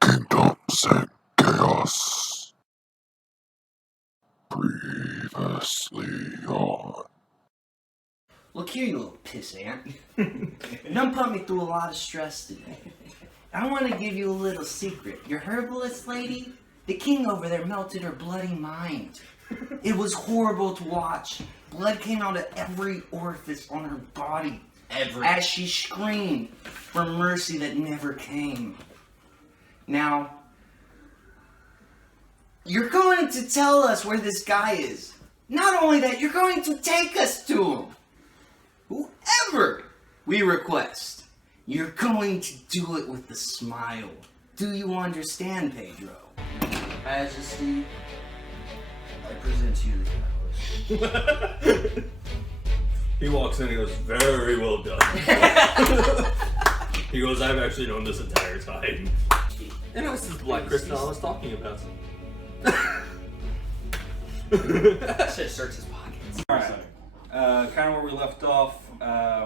Kingdoms and Chaos. Previously on. Look here, you little pissant. You done put me through a lot of stress today. I want to give you a little secret. Your herbalist lady, the king over there melted her bloody mind. It was horrible to watch. Blood came out of every orifice on her body. As she screamed for mercy that never came. Now, you're going to tell us where this guy is. Not only that, you're going to take us to him. Whoever we request, you're going to do it with a smile. Do you understand, Pedro? Majesty, I present you the catalyst. He walks in and goes, very well done. He goes, I've actually known this entire time. And it was this black crystal I was talking about. I should search his pockets. Alright, kind of where we left off,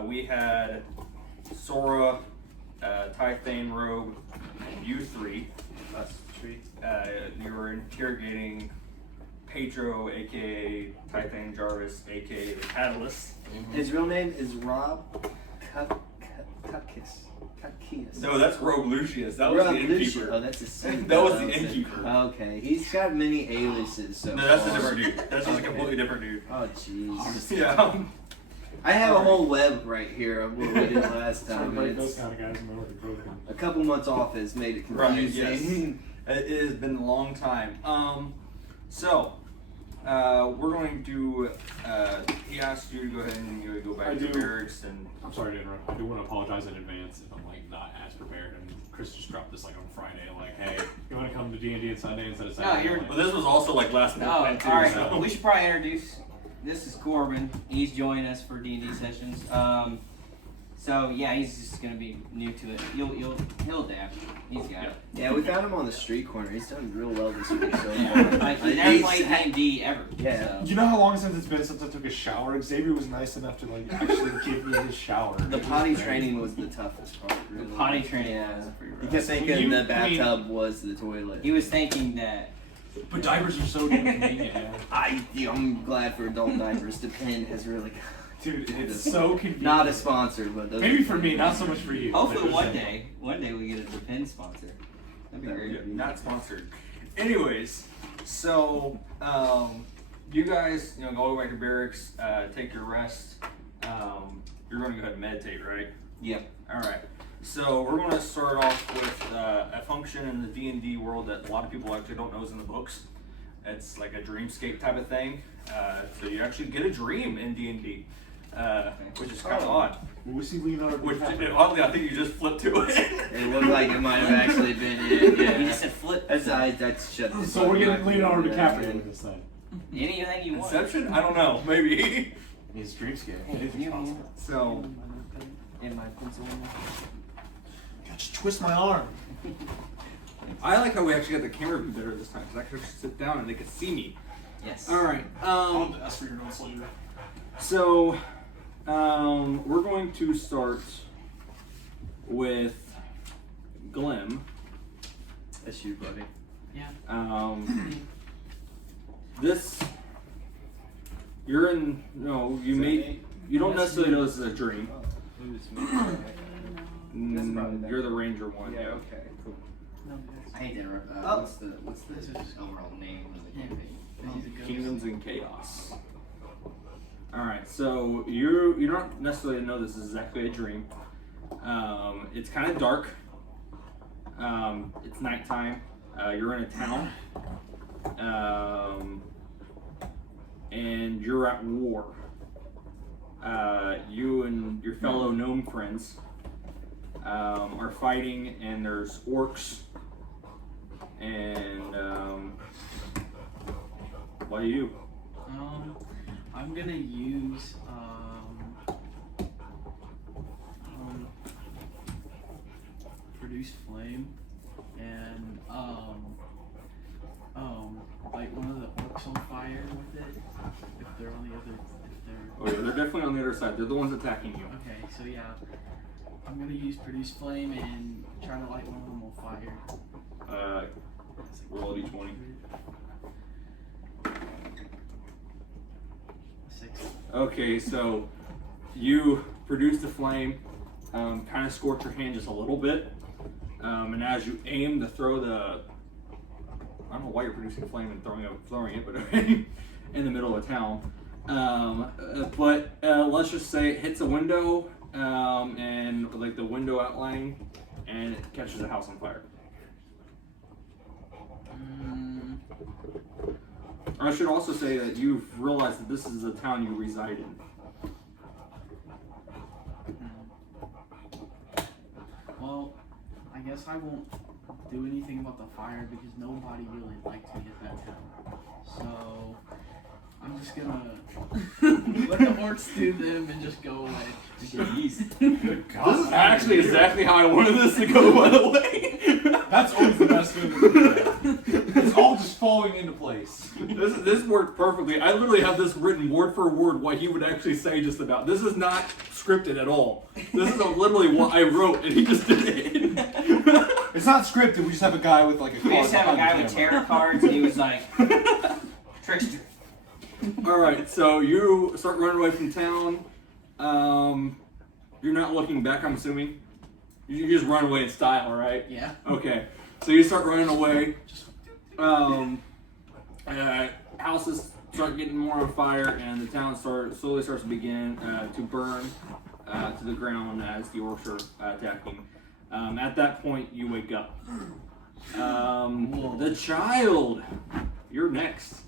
we had Sora, Tythane Rogue, you three. You were interrogating Pedro, aka Tythane Jarvis, aka the Catalyst. Mm-hmm. His real name is Rob Cuckius. No, that's Rogue Lucius. That was the innkeeper. Oh, that's a secret. That was the innkeeper. Okay, he's got many aliases. So no, that's a different dude. That's just a completely different dude. Oh, jeez. Yeah. I have a whole web right here of what we did last time. Those kind of guys know broken. A couple months off has made it confusing. Right, yes. It has been a long time. We're going to, he asked you to go ahead and go back to barracks and... I'm sorry to interrupt. I do want to apologize in advance if I'm like not as prepared. And Chris just dropped this like on Friday, like, hey, you want to come to D&D on Sunday instead of Saturday? No, but this was also like last night too. Alright, so. we should probably introduce, this is Corbin. He's joining us for D&D sessions. So yeah, he's just gonna be new to it. He'll adapt. He's got it. Yeah, we found him on the street corner. He's done real well this week so Yeah. far. Like, he never played D&D ever. Yeah. So. You know how long since it's been since I took a shower? Xavier was nice enough to like actually give me his shower. The potty training was the toughest part. Really. The potty training Yeah. was pretty rough. He kept thinking the bathtub was the toilet. He was thinking that. But diapers are so damn convenient, man. I'm glad for adult diapers. Depend has really got. Dude, it's so convenient. Not a sponsor, but those maybe for me, not so much for you. Hopefully one day we get a Depend sponsor. That'd be great. Not sponsored. Anyways, so you guys, go back to barracks, take your rest. You're going to go ahead and meditate, right? Yep. All right. So we're going to start off with a function in the D&D world that a lot of people actually don't know is in the books. It's like a dreamscape type of thing. So you actually get a dream in D&D, which is kind of odd. We see Leonardo. Which, oddly, I think you just flipped to it. It looked like it might have actually been it. Yeah. You just said flip. That's shut this So we're getting Leonardo DiCaprio with this thing. Anything you want. Inception? I don't know. Maybe. His dreamscape. Hey, So. And my pencil. God, just twist my arm. I like how we actually got the camera view better this time, because I could just sit down and they could see me. Yes. Alright, I'll ask for your notes later. so, we're going to start with Glen. That's you, buddy. Yeah. You're in, you don't necessarily know this is a dream. You're the ranger one. Yeah, okay, cool. I hate to interrupt. What's the overall name of the campaign? Kingdoms and Chaos. Alright, so you don't necessarily know this is exactly a dream. It's kind of dark. It's nighttime. You're in a town. And you're at war. You and your fellow gnome friends are fighting, and there's orcs. And what do you do? I'm gonna use produce flame and light one of the orcs on fire with it. If they're on the other, Oh yeah, they're definitely on the other side. They're the ones attacking you. okay, so yeah, I'm gonna use produce flame and try to light one of them on fire. Roll a d20. 6. Okay, so you produce the flame, kind of scorch your hand just a little bit, and as you aim to throw the, I don't know why you're producing flame and throwing it, but in the middle of town. But let's just say it hits a window, and like the window outlining, and it catches the house on fire. I should also say that you've realized that this is the town you reside in. Well, I guess I won't do anything about the fire because nobody really liked me at that town. So I'm just gonna let the orcs do them and just go away. Jeez. Good God. This is actually exactly how I wanted this to go, by the way. That's always the best thing to do. It's all just falling into place. This worked perfectly. I literally have this written word for word what he would actually say just about. This is not scripted at all. This is literally what I wrote, and he just did it. It's not scripted. We just have a guy with like a. We just have a guy with tarot cards, and he was like, trickster. All right, so you start running away from town. You're not looking back, I'm assuming. You just run away in style, right? Yeah. Okay, so you start running away. Houses start getting more on fire, and the town slowly starts to begin to burn to the ground as the orcs are attacking. At that point, you wake up. The child, you're next.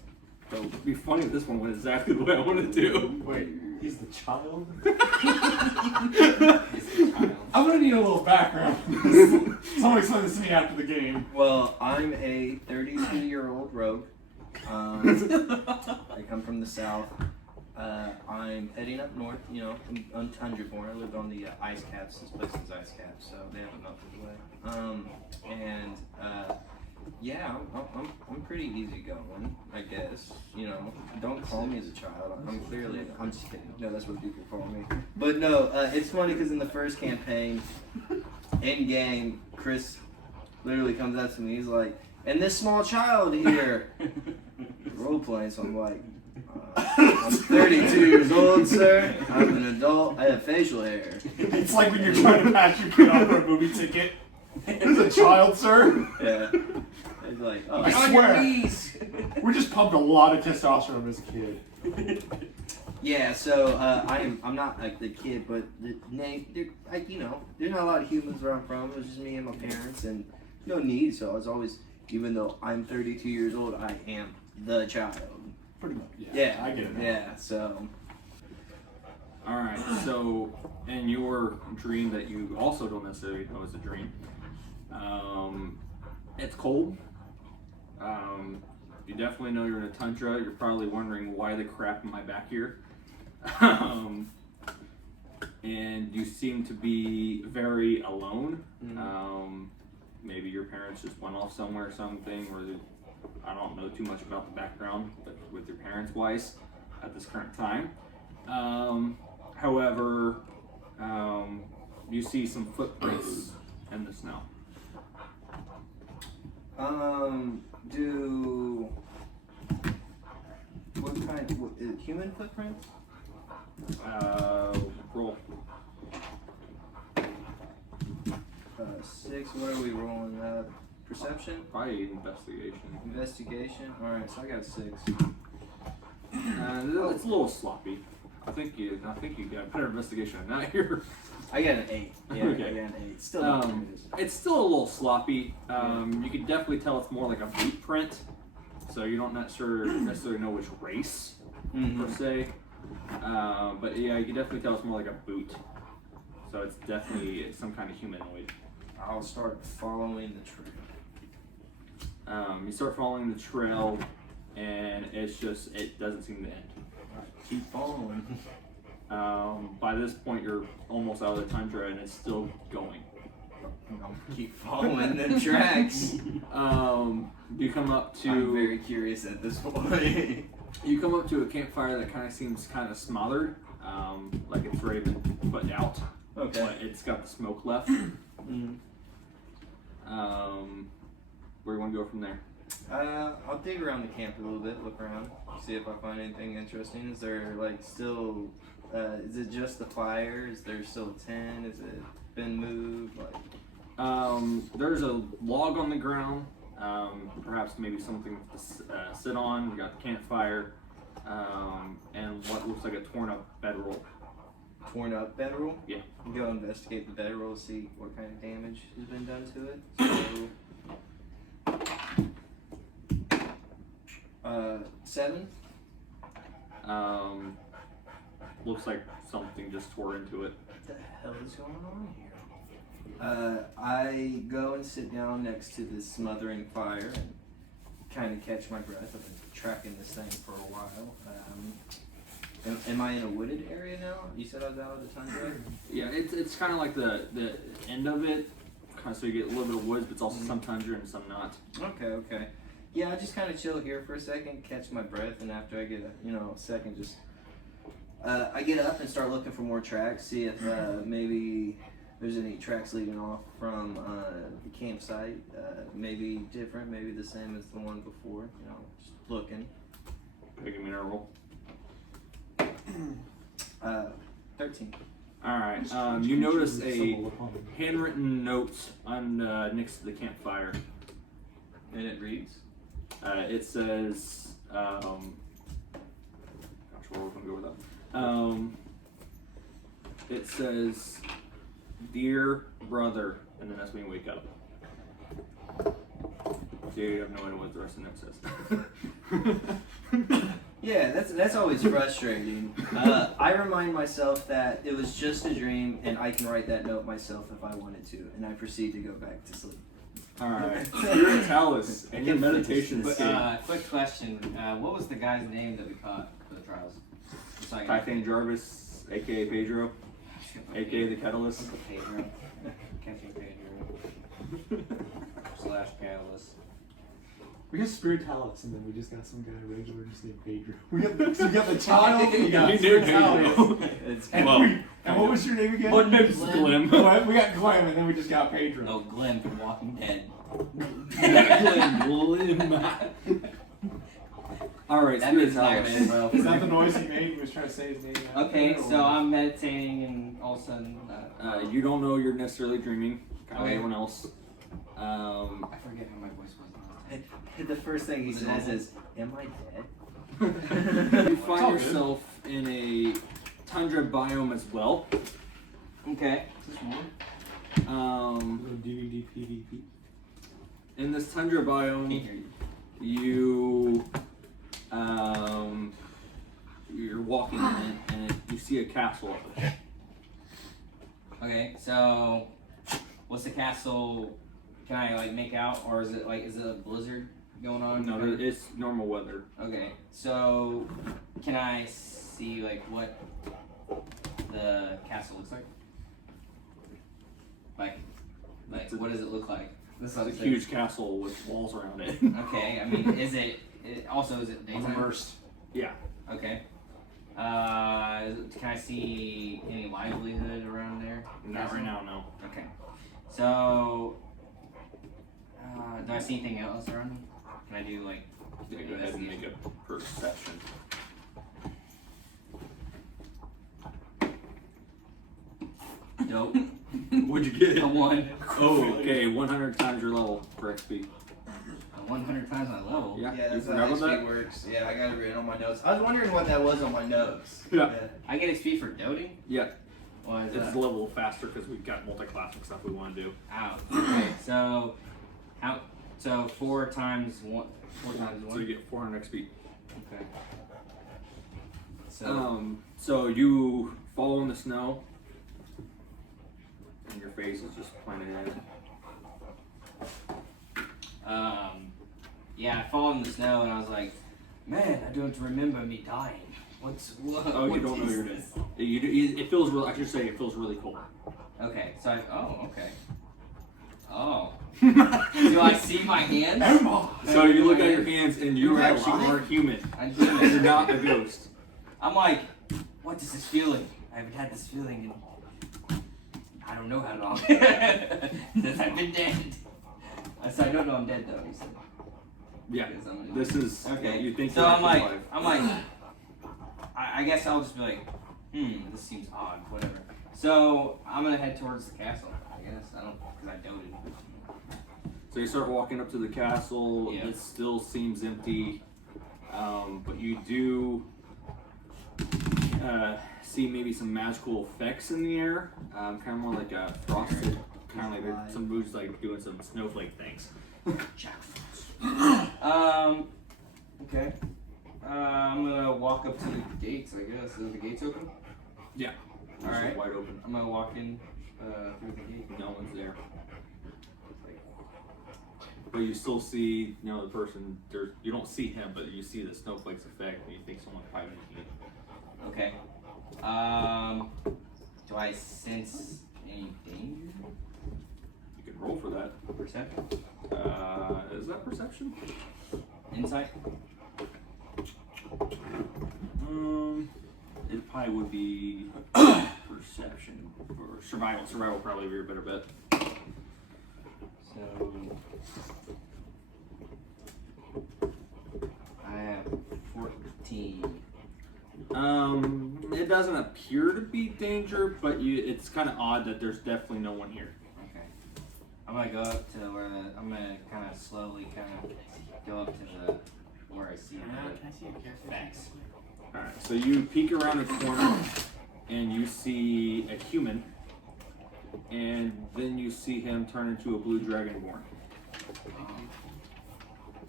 So it'd be funny if this one went exactly the way I wanted to. Wait, he's the child? He's the child. I'm gonna need a little background. Someone explain this to me after the game. Well, I'm a 32-year-old rogue. I come from the south. I'm heading up north. You know, I'm tundra born. I lived on the ice caps. This place is ice caps, so they haven't melted away. Yeah, I'm pretty easygoing, I guess. You know, don't call me as a child. I'm just kidding. No, that's what people call me. But no, it's funny because in the first campaign, in game, Chris literally comes up to me. He's like, "And this small child here." Role playing, so I'm like, I'm 32 years old, sir. I'm an adult. I have facial hair. It's like when you're trying to pass your kid off for a movie ticket. This is a child, sir. Yeah. He's like, oh, I swear. We just pumped a lot of testosterone as a kid. yeah. So I'm not like the kid, but the name. You know, there's not a lot of humans where I'm from. It was just me and my parents, and no need. So I was always, even though I'm 32 years old, I am the child. Pretty much. Yeah. I get it now. Yeah. So. All right. So, in your dream that you also don't necessarily know is a dream, it's cold. You definitely know you're in a tundra. You're probably wondering why the crap am I back here. And you seem to be very alone. Maybe your parents just went off somewhere or something, or I don't know too much about the background, but with your parents wise at this current time. However, you see some footprints in the snow. What kind? Human footprints? Roll. 6. What are we rolling? Perception? Probably investigation. Investigation? Alright, so I got a 6. It's a little sloppy. I think you got better investigation than that here. I got an 8. Yeah, Okay. I got an 8. Still not good. It's still a little sloppy. You can definitely tell it's more like a boot print, so you don't necessarily know which race per se. But yeah, you can definitely tell it's more like a boot. So it's definitely some kind of humanoid. I'll start following the trail. You start following the trail, and it doesn't seem to end. Keep following. By this point, you're almost out of the tundra, and it's still going. Keep following the tracks. You come up to. I'm very curious at this point. You come up to a campfire that kind of seems kind of smothered, like it's already been put out. Okay. but it's got the smoke left. Mm. Where do you want to go from there? I'll dig around the camp a little bit, look around, see if I find anything interesting. Is there like still? Is it just the fire? Is there still a tent? Is it been moved? Like. There's a log on the ground. Perhaps maybe something to sit on. We got the campfire, and what looks like a torn up bedroll. Torn up bedroll? Yeah. Go investigate the bedroll, see what kind of damage has been done to it. So, 7? Looks like something just tore into it. What the hell is going on here? I go and sit down next to this smothering fire and kind of catch my breath. I've been tracking this thing for a while. Am I in a wooded area now? You said I was out of the tundra? Yeah, it's kind of like the end of it, kind of so you get a little bit of woods, but it's also some tundra and some not. Okay. Yeah, I just kind of chill here for a second, catch my breath, and after I get a second, just I get up and start looking for more tracks, see if maybe there's any tracks leading off from the campsite, maybe different, maybe the same as the one before. Just looking. Give me a roll. 13. All right. You notice a handwritten note on next to the campfire. And it reads? It says, not sure where we're gonna go with that. It says, "Dear brother," and then that's when you wake up. So you have no idea what the rest of the note says. Yeah, that's always frustrating. I remind myself that it was just a dream, and I can write that note myself if I wanted to, and I proceed to go back to sleep. All right. You're a Talus, and your meditation But, state. quick question: what was the guy's name that we caught for the trials? Typhane Jarvis, aka Pedro, aka the Catalyst. Pedro. Catching Pedro. / Catalyst. We got Spiritalis, and then we just got some guy regular just named Pedro. We got the child, we got Spiritalis. And, and what was your name again? What name's Glen? Glen. We got Glen, and then we just got Pedro. Oh, Glen from Walking Dead. Alright, That makes Spiritalis. bro. Is that the noise he made? He was trying to say his name. Okay, so I'm meditating, and all of a sudden, You don't know you're necessarily dreaming, kind of Okay. everyone else. I forget how my voice was. The first thing he says is, "Am I dead?" You find yourself in a tundra biome as well. Okay. DVD, PvP. In this tundra biome, you're walking in it, and you see a castle up ahead. Okay, so what's the castle? Can I like make out, or is it a blizzard going on? No, it's normal weather. Okay, so can I see like what the castle looks like? Like what does it look like? It's a huge castle with walls around it. Okay, I mean, is it daytime? Immersed. Yeah. Okay. Can I see any livelihood around there? Not right now, no. Okay. So, do I see anything else around me? Can I do like? Yeah, go ahead and make a perception. Dope. What'd you get? A 1. Oh, okay, 100 times your level for XP. 100 times my level. Yeah, Yeah, you that's how forgot about XP that? works. Yeah, I got it written on my notes. I was wondering what that was on my notes. Yeah. I get XP for doting? Yeah, Why is it's that? a level faster because we've got multi-class and stuff we want to do. Ow. Okay, so how? So 4 times 1. 4 times 1. So you get 400 XP. Okay. So. So you fall in the snow, and your face is just planted in. Yeah, I fall in the snow and I was like, man, I don't remember me dying. What? Oh, you what don't know is you're dead. this? It feels real. I should say it feels really cold. Okay, so okay. Oh. Do I see my hands? So you look at your hands, and you You're actually alive? are human. I'm You're human. not a ghost. I'm like, what is this feeling? I haven't had this feeling in I don't know how long. Since I've been dead. I said, I don't know I'm dead though. He said. Yeah. Because I'm gonna- This is Okay. You think So you're I'm alive. like, I guess I'll just be like, this seems odd, whatever. So I'm gonna head towards the castle. I guess because I doted. So you start walking up to the castle. Yeah. It still seems empty, but you do see maybe some magical effects in the air. Kind of more like a frosted, kind of like there's some moves like doing some snowflake things. Jack Frost. Okay. I'm gonna walk up to the gates. I guess. Are the gates open? Yeah. All right. Wide open. I'm gonna walk in through the gate. No one's there. But you still see, the person. You don't see him, but you see the snowflakes effect, and you think someone's probably making it. Okay. Do I sense any danger? You can roll for that. Perception? Is that perception? Insight? It probably would be perception or survival. Survival probably would be a better bet. So I have 14. It doesn't appear to be danger, but it's kind of odd that there's definitely no one here. Okay. I'm gonna go up to where I'm gonna kind of slowly go up to where I see Can I see a character? facts. Alright, so you peek around the corner and you see a human, and then you see him turn into a blue dragonborn.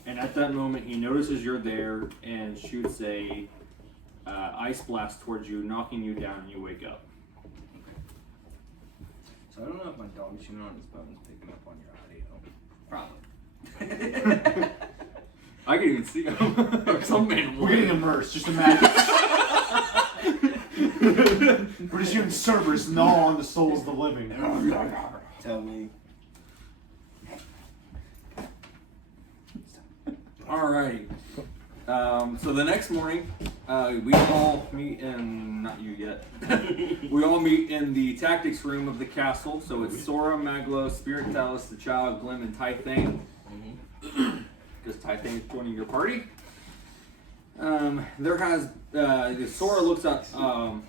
And at that moment, he notices you're there and shoots a ice blast towards you, knocking you down, and you wake up. So I don't know if my dog chewing on his bone is picking up on your audio. Probably. I can even see him. Some We're getting immersed, just imagine. We're just hearing Cerberus gnaw on the souls of the living. Tell me. Alrighty. So the next morning, we all meet in, not you yet, we all meet in the tactics room of the castle. So it's Sora, Maglo, Spirit Talus, the Child, Glen, and Tythane. Because Tythane is joining your party. Sora looks at all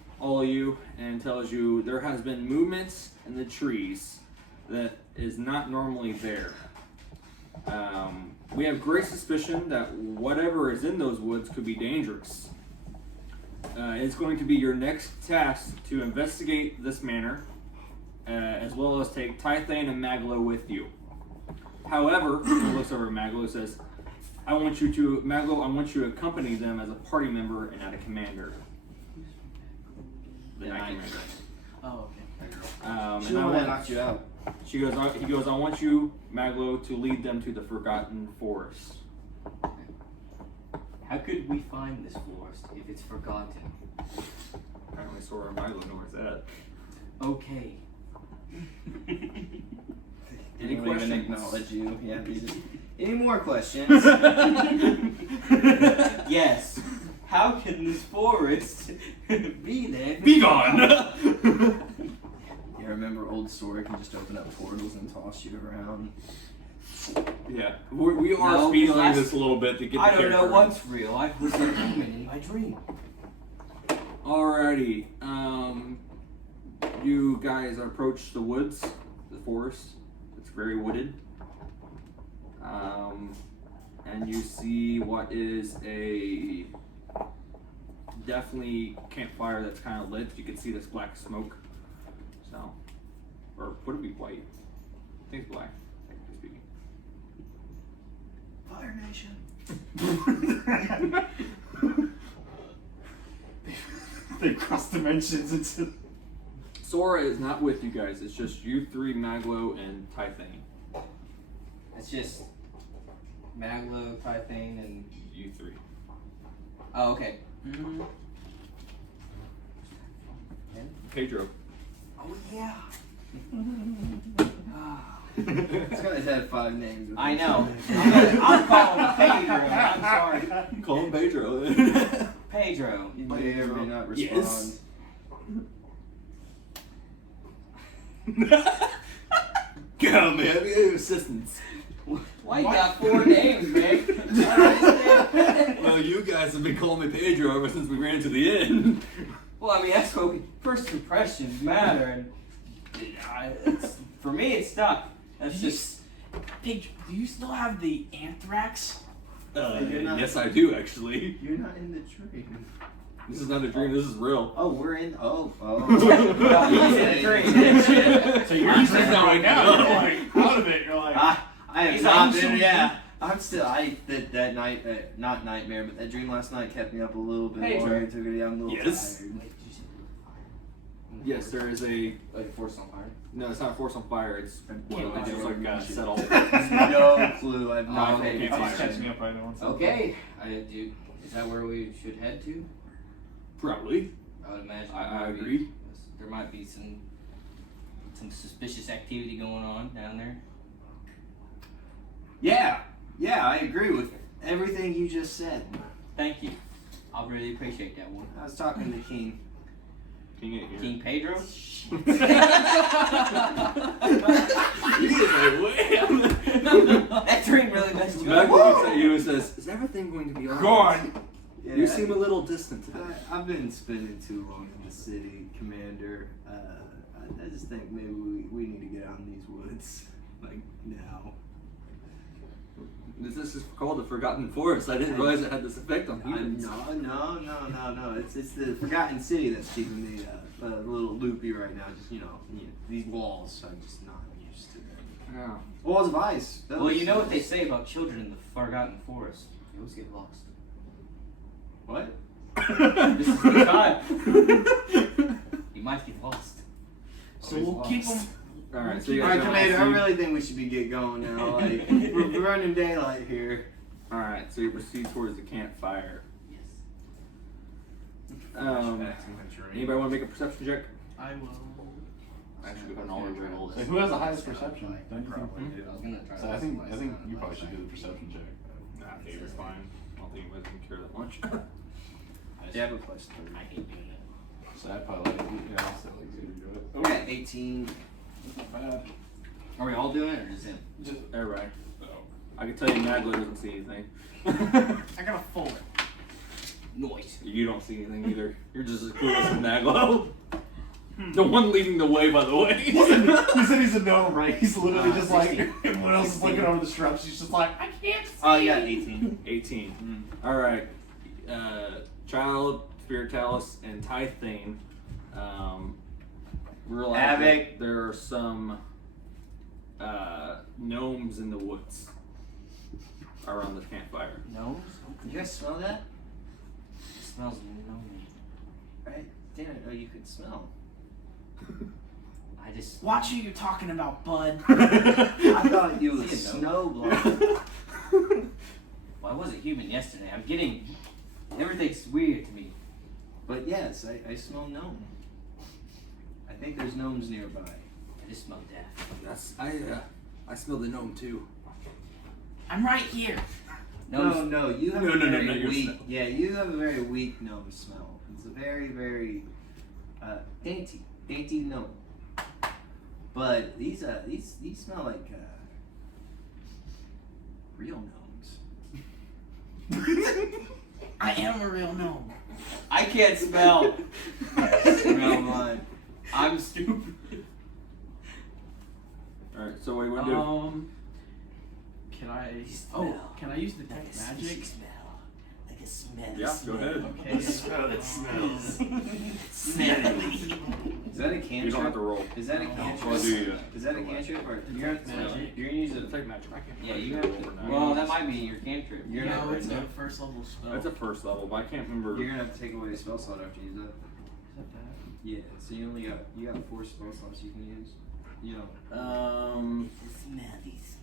of you and tells you there has been movements in the trees that is not normally there. We have great suspicion that whatever is in those woods could be dangerous. It's going to be your next task to investigate this manor, as well as take Tythane and Maglo with you. However, he looks over at Maglo and says, I want you to accompany them as a party member and not a commander. The night commander. Oh, okay. She knocked you out. He goes, I want you, Maglo, to lead them to the Forgotten Forest. How could we find this forest if it's forgotten? Apparently Sora and Maglo know where it's at. Okay. Any Don't questions? even acknowledge you. Yeah, any more questions? Yes. How can this forest be there? Be gone! Yeah, remember old Sora can just open up portals and toss you around. Yeah, we are No, speeding because this a little bit to get I the don't know character. what's real. I was a human in my dream. Alrighty, you guys approach the woods, the forest. It's very wooded. And you see what is a definitely campfire that's kind of lit. You can see this black smoke. So, or would it be white? I think it's black, technically speaking. Fire Nation. They cross dimensions into. Sora is not with you guys. It's just you three, Maglo, and Tythane. It's just Maglo, Tythane, and You three. oh, okay. Pedro. Oh yeah. This guy's had 5 names. I know. I'm calling Pedro. I'm sorry, Call him Pedro. Pedro. You may or may not respond. Yes. Come, man, we have assistants. Why you got 4 names, man? I don't understand. Well, you guys have been calling me Pedro ever since we ran to the inn. Well, I mean, that's what first impressions matter, and for me, it's stuck. That's just. Pedro, do you still have the anthrax? Yes, I do, actually. You're not in the dream. This is not a dream, this is real. Oh, we're in. Oh. He's in the dream. So you're dreaming right now. You're like out of it. You're like. I have He's not on been. some- Yeah. I'm still. That night, not nightmare, but that dream last night kept me up a little bit Hey, longer. Took it. I'm a little Yes. tired. Yes, there is a. Like a force on fire. No, it's not a force on fire, it's Well, it's just like set all. No clue. I've not paid okay, fine. attention. Catch me up right now. Okay. Is that where we should head to? Probably. I would imagine. I agree. There might be some suspicious activity going on down there. Yeah, I agree with everything you just said. Thank you. I really appreciate that one. I was talking to King King Pedro? He is like, wait. That dream really messed you Mac up. looks at you and says, "Is everything going to be alright?" Gone. Yeah, You seem a little distant today. I've been spending too long in the city, Commander. I just think maybe we need to get out in these woods, like now. This is called the Forgotten Forest. I didn't realize it had this effect on humans. No. It's the Forgotten City that's keeping me a little loopy right now. Just these walls. I'm just not used to them. Yeah. Walls of ice. Well, you know what they say about children in the Forgotten Forest. They always get lost. What? This is the time. You might get lost. So we'll keep them. Alright, so you All guys right, are Commander. I proceed- really think we should be get going now. Like we're running daylight here. Alright, so you proceed towards the campfire. Yes. Anybody want to make a perception check? I will. Actually, go ahead and all roll So who has the highest perception? Don't you think? I was gonna try So I think you probably should do the perception check. Nah, favor's fine. I don't think you guys can care that much. Jab a plus 3. I hate doing that. So I probably like I'll still like you to do it. Okay, 18. Not bad. Are we all doing it or just him? Just everybody. I can tell you Magler doesn't see anything. I got a 4. Noise. You don't see anything either. You're just as clueless as Maglo. The one leading the way, by the way. He said he's a gnome, right? He's literally just like, everyone else is looking over the shrubs. He's just like, I can't see. Oh, yeah, 18. 18. Alright. Child, Spiritalis, and Tythane realize Havoc. that there are some gnomes in the woods around the campfire. Gnomes? Did you guys smell that? It smells gnomey. Right? Didn't know you could smell. I just Watch who you're talking about, bud. I thought you was See a snowblind. Well, I wasn't human yesterday. I'm getting everything's weird to me. But yes, I smell gnome. I think there's gnomes nearby. I just smell death. That's I smell the gnome too. I'm right here. Gnomes. No, you have No, a no, no, very not your weak. smell. Yeah, you have a very weak gnome smell. It's a very, very dainty gnome. But these smell like real gnomes. I am a real gnome. I can't smell. Smell mine. I'm stupid. Alright, so what do you want to do? Can I? Smell. Can I use detect magic? smell. Like a smell. Yeah, go ahead. Okay. Smell it smells. Is that a You cantrip? don't have to roll. Is that a Well, cantrip? do you? Is that a cantrip or you're gonna use it? It's like magic. Yeah, you have. Well, that might be your cantrip. You're No, not it's right a now. first level spell. That's a first level, but I can't remember. You're gonna have to take away a spell slot after you use that. Is that bad? Yeah, so you got 4 spell slots you can use. You know.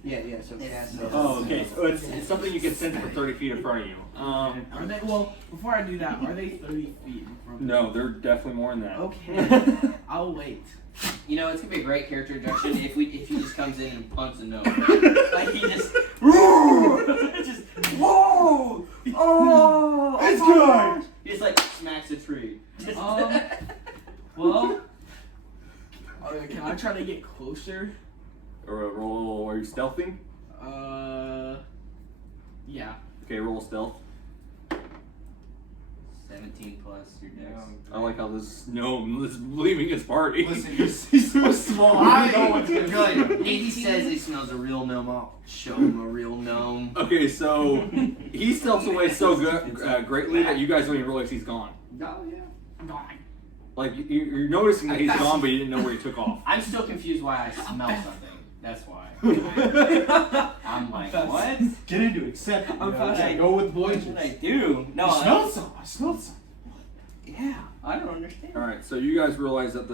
Yeah, so cast it. Oh, okay. So it's something you can sense from 30 feet in front of you. Are they? Well, before I do that, are they 30 feet in front of me? No, they're definitely more than that. Okay. I'll wait. You know, it's gonna be a great character introduction if he just comes in and punts a gnome. Like he just just whoa oh It's good. He just like smacks a tree. Just Well, Can I try to get closer? Or roll, are you stealthing? Yeah. Okay, roll stealth. 17 plus your dex. I like how this gnome is leaving his party. Listen, he's so small. I don't know what's gonna Good. He says he smells a real gnome. I'll show him a real gnome. Okay, so he stealths away so good, greatly that you guys don't even realize he's gone. Oh, yeah. Gone. Like you're noticing that he's gone, but you didn't know where he took off. I'm still confused why I smell something. That's why. I'm like, what? Get into it. Accept it. I'm fine. Just go with the What boys. did I do? No, I smelled some. I smelled some. yeah, I don't understand. All right, so you guys realize that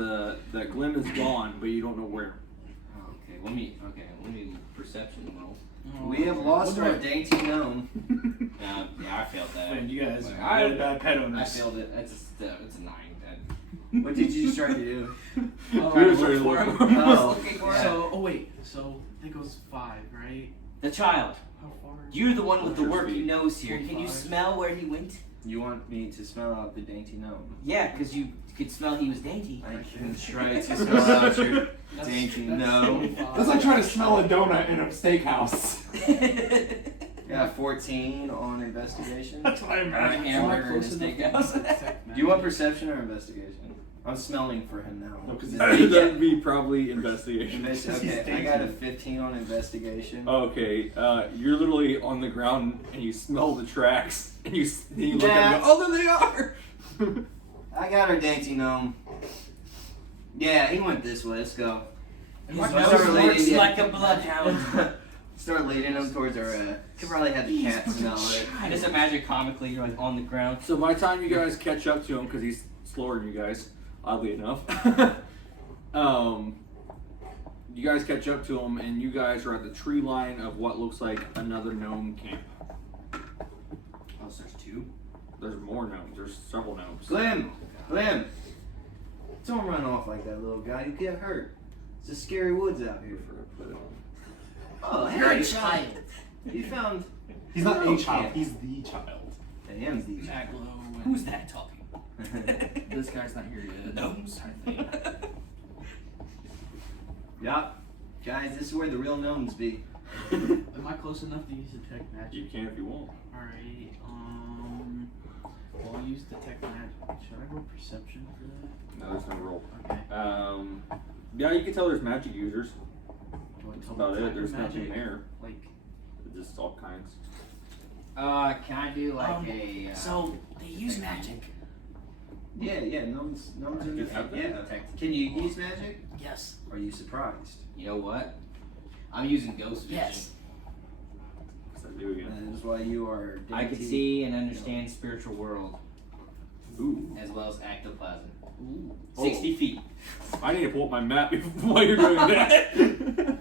that Glen is gone, but you don't know where. Okay, let me perception roll. We have lost What do our I- dainty gnome. Yeah, I failed that. Man, you guys Like, are really bad pet I owners. failed it. It's a 9. What did you try to do? You're just trying to look for him. Oh, So, oh wait, so it goes 5, right? The child. How far? You're the one with the 100 work feet. nose here. Can you 25. smell where he went? You want me to smell out the dainty gnome? Yeah, because you could smell he was dainty. I can try to smell out your dainty gnome. 25. That's like trying to smell a donut in a steakhouse. Yeah, 14 on investigation. That's what I Or a imagine. hamburger in a Close enough to steakhouse. detect Do you want magic. perception or investigation? I'm smelling for him now. No, 'cause That'd be probably investigation. Okay, I got a 15 on investigation. Okay, you're literally on the ground and you smell the tracks and you look at Yeah. them and go, oh, there they are! I got our dainty gnome. Yeah, he went this way. Let's go. His Start nose leading works you. like a bloodhound. Start leading him towards our. Could probably have the cat smell it. I just imagine comically you're like on the ground. So by the time you guys catch up to him, because he's slower than you guys, oddly enough, you guys catch up to him and you guys are at the tree line of what looks like another gnome camp. Oh, so there's 2? There's more gnomes. There's several gnomes. Glen! Don't run off like that, little guy. You get hurt. It's a scary woods out here. Oh, You're hey, a child. You found. He's not No, a child. can't. He's the child. I am the. Maglow and- Who's that talking? This guy's not here yet. Gnomes. Yup. Guys, this is where the real gnomes be. Am I close enough to use detect magic? You can if you want. Alright, well, I'll use detect magic. Should I roll perception for that? No, there's no roll. Okay. Yeah, you can tell there's magic users. Do I That's tell about what it. kind of There's nothing magic? there. Like, Just all kinds. Can I do like a? so they use magic. Yeah, gnomes are You have that? yeah. Can you use magic? Yes. Are you surprised? You know what? I'm using ghost vision. Yes. What's that do again? That is why you are. I can dainty. see and understand spiritual world Ooh. as well as ectoplasm. Ooh. 60 feet. I need to pull up my map while you're doing that. Can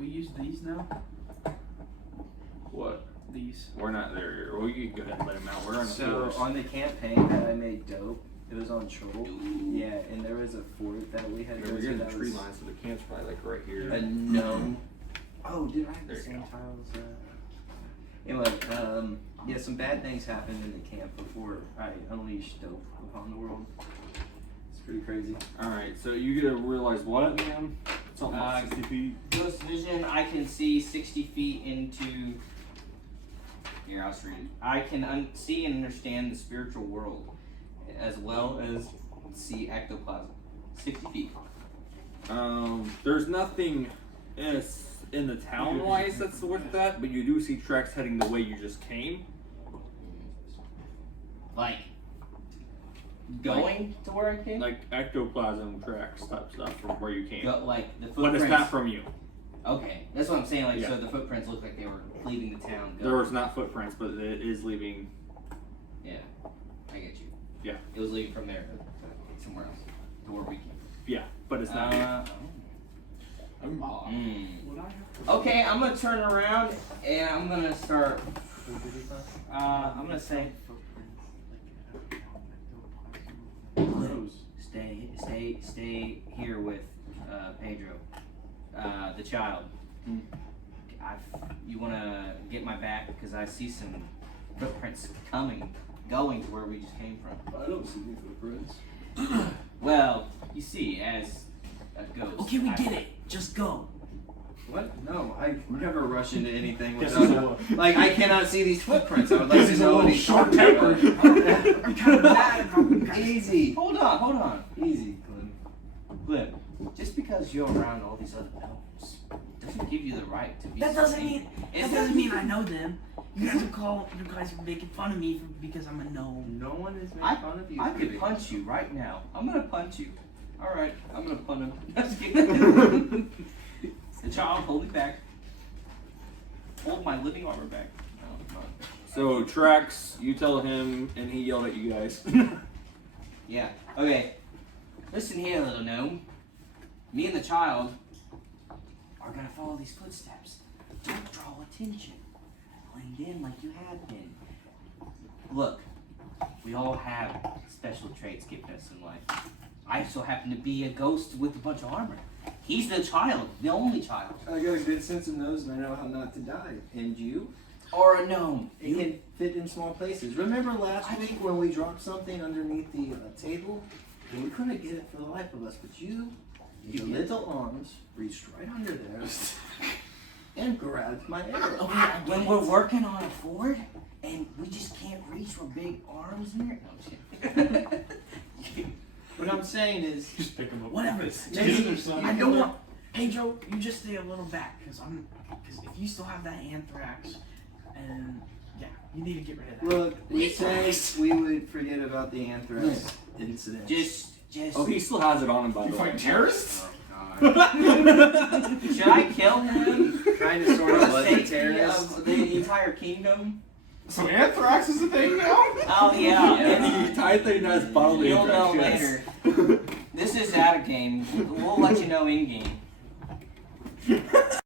we use these now? What? These. We're not there. Well, you can go ahead and let him out. We're on the So forest. on the campaign that I made dope, it was on Troll. Yeah, and there was a fort that we had. Yeah, to we're go getting to the that tree was line, so the camp's probably like right here. A gnome. Oh, dude, I have There the you same go. tiles. Anyway, yeah, some bad things happened in the camp before I unleashed dope upon the world. It's pretty crazy. Alright, so you get to realize what, man? Something like 60 feet. Ghost vision, I can see 60 feet into. Here, I'll just read it. I can see and understand the spiritual world, as well as see ectoplasm. 60 feet. There's nothing in the town wise that's worth that, but you do see tracks heading the way you just came. Like, going to where I came? Like ectoplasm tracks type stuff from where you came. Go, like, the But footprints. it's not from you. Okay, that's what I'm saying. Like, Yeah. so the footprints look like they were leaving the town. There was not footprints, but it is leaving. Yeah, I get you. Yeah. It was leaving from there to somewhere else, to where we came from. Yeah, but it's not you. I'm Would I have to? Okay, I'm gonna turn around and I'm gonna start. I'm gonna say, stay here with Pedro, the child. You wanna get my back because I see some footprints going to where we just came from. I don't see any footprints. Well, you see, as that goes. Okay, we get it. Just go. What? No, I never rush into anything Guess without. he's Like, I cannot see these footprints. I would like to he's a know what little he's talking short-tempered. about. I'm kind of mad. Easy. Hold on. Easy, Glenn. Glen, just because you're around all these other gnomes doesn't give you the right to be. That doesn't something. mean. That doesn't mean I know them. You guys are making fun of me because I'm a gnome. No one is making I, fun of you. I could punch you right now. I'm gonna punch you. All right, I'm gonna punt him. Just kidding. The child, hold it back. Hold my living armor back. No, come on. So Trax, you tell him, and he yelled at you guys. Yeah. Okay. Listen here, little gnome. Me and the child are gonna follow these footsteps. Don't draw attention. Blend in like you have been. Look, we all have special traits given us in life. I so happen to be a ghost with a bunch of armor. He's the child, the only child. I got a good sense of nose and I know how not to die. And you? Or a gnome. It can fit in small places. Remember last week when we dropped something underneath the table? And we couldn't get it for the life of us, but your little arms reached right under there and grabbed my arrow. Okay, when we're working on a fort and we just can't reach with big arms in here. No, I'm just kidding. What I'm saying is, Just pick him up. Whatever. Maybe I don't want. Hey Joe, you just stay a little back, because if you still have that anthrax, and yeah, you need to get rid of that. look, we said we would forget about the anthrax incident. Just. Oh, he still has it on him, by You the way. fight terrorists? Should I kill him Kind of, sort for of the was a safety terrorist. of the entire kingdom? So anthrax is a thing now? Oh yeah. I think that's bodily You'll know anthrax, yes. later. This is out of game. We'll let you know in game.